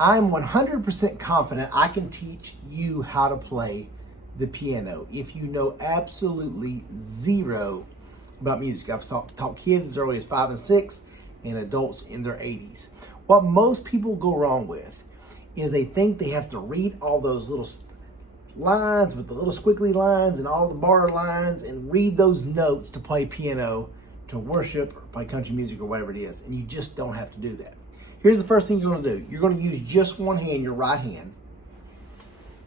I'm 100% confident I can teach you how to play the piano if you know absolutely zero about music. I've taught kids as early as 5 and 6 and adults in their 80s. What most people go wrong with is they think they have to read all those little lines with the little squiggly lines and all the bar lines and read those notes to play piano, to worship, or play country music or whatever it is. And you just don't have to do that. Here's the first thing you're going to do. You're going to use just one hand, your right hand.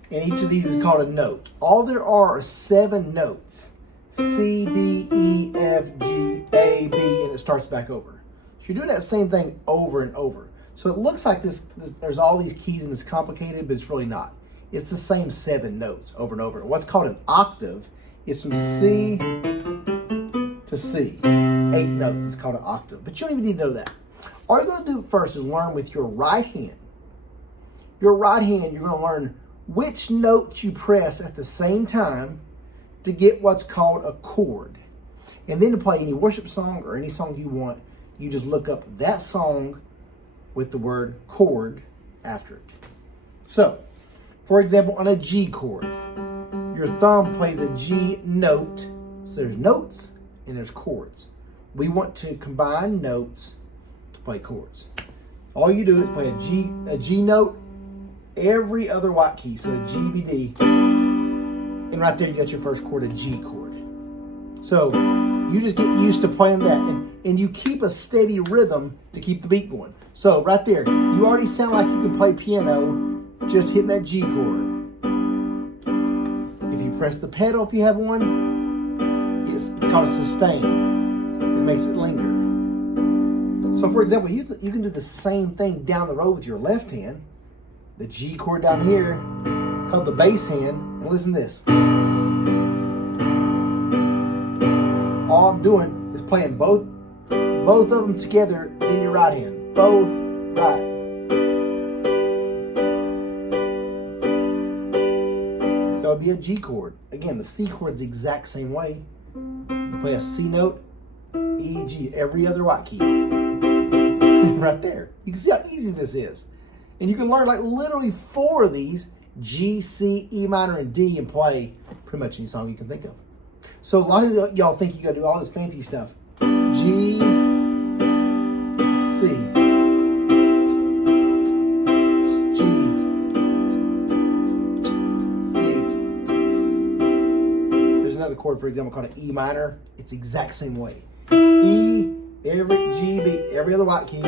And each of these is called a note. All there are 7 notes. C, D, E, F, G, A, B, and it starts back over. So you're doing that same thing over and over. So it looks like there's all these keys and it's complicated, but it's really not. It's the same 7 notes over and over. What's called an octave is from C to C. 8 notes is called an octave. But you don't even need to know that. All you're going to do first is learn with your right hand. Your right hand, you're going to learn which notes you press at the same time to get what's called a chord. And then to play any worship song or any song you want, you just look up that song with the word chord after it. So, for example, on a G chord, your thumb plays a G note. So there's notes and there's chords. We want to combine notes to play chords. All you do is play a G note, every other white key, so a G, B, D, and right there you got your first chord, a G chord. So you just get used to playing that, and you keep a steady rhythm to keep the beat going. So right there, you already sound like you can play piano just hitting that G chord. If you press the pedal, if you have one, it's called a sustain. It makes it linger. So for example, you can do the same thing down the road with your left hand. The G chord down here, called the bass hand. And listen to this. All I'm doing is playing both of them together in your right hand. Both right. So it'd be a G chord. Again, the C chord's the exact same way. You play a C note, E, G, every other white key. Right there. You can see how easy this is. And you can learn like literally 4 of these, G, C, E minor, and D, and play pretty much any song you can think of. So a lot of y'all think you gotta do all this fancy stuff. G, C, G, C. There's another chord, for example, called an E minor. It's the exact same way. E, every G, B, every other white key.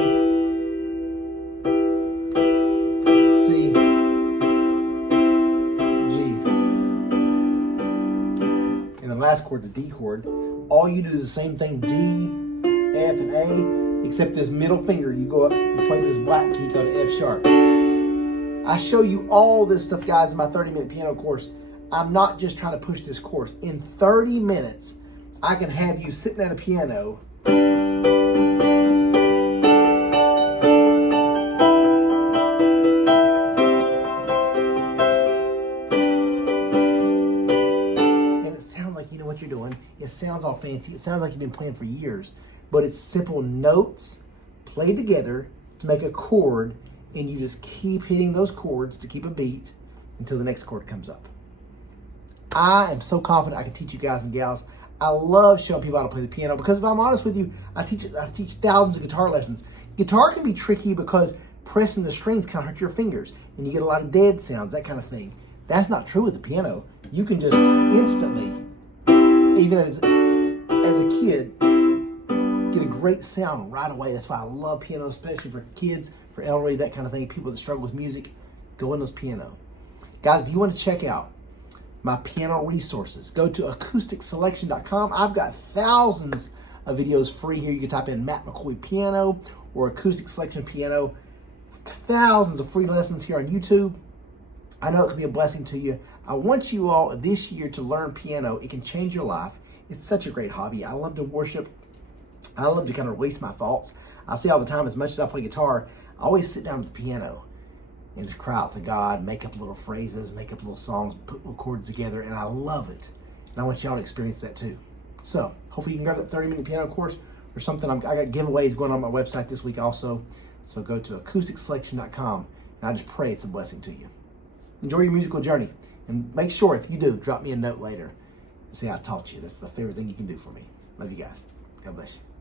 Last chord, the D chord. All you do is the same thing, D, F, and A, except this middle finger, you go up and play this black key called an F sharp. I show you all this stuff, guys, in my 30-minute piano course. I'm not just trying to push this course. In 30 minutes, I can have you sitting at a piano what you're doing. It sounds all fancy. It sounds like you've been playing for years, but it's simple notes played together to make a chord, and you just keep hitting those chords to keep a beat until the next chord comes up. I am so confident I can teach you guys and gals. I love showing people how to play the piano because if I'm honest with you, I teach thousands of guitar lessons. Guitar can be tricky because pressing the strings kind of hurt your fingers and you get a lot of dead sounds, that kind of thing. That's not true with the piano. You can just instantly, even as a kid, get a great sound right away. That's why I love piano, especially for kids, for elderly, that kind of thing, people that struggle with music. Go in those piano. Guys, if you want to check out my piano resources, go to acousticselection.com. I've got thousands of videos free here. You can type in Matt McCoy piano or acoustic selection piano. Thousands of free lessons here on YouTube. I know it can be a blessing to you. I want you all this year to learn piano. It can change your life. It's such a great hobby. I love to worship. I love to kind of release my thoughts. I say all the time, as much as I play guitar, I always sit down at the piano and just cry out to God, make up little phrases, make up little songs, put little chords together, and I love it. And I want y'all to experience that too. So hopefully you can grab that 30-minute piano course or something. I got giveaways going on my website this week also. So go to acousticselection.com And I just pray it's a blessing to you. Enjoy your musical journey. And make sure, if you do, drop me a note later and say I taught you. That's the favorite thing you can do for me. Love you guys. God bless you.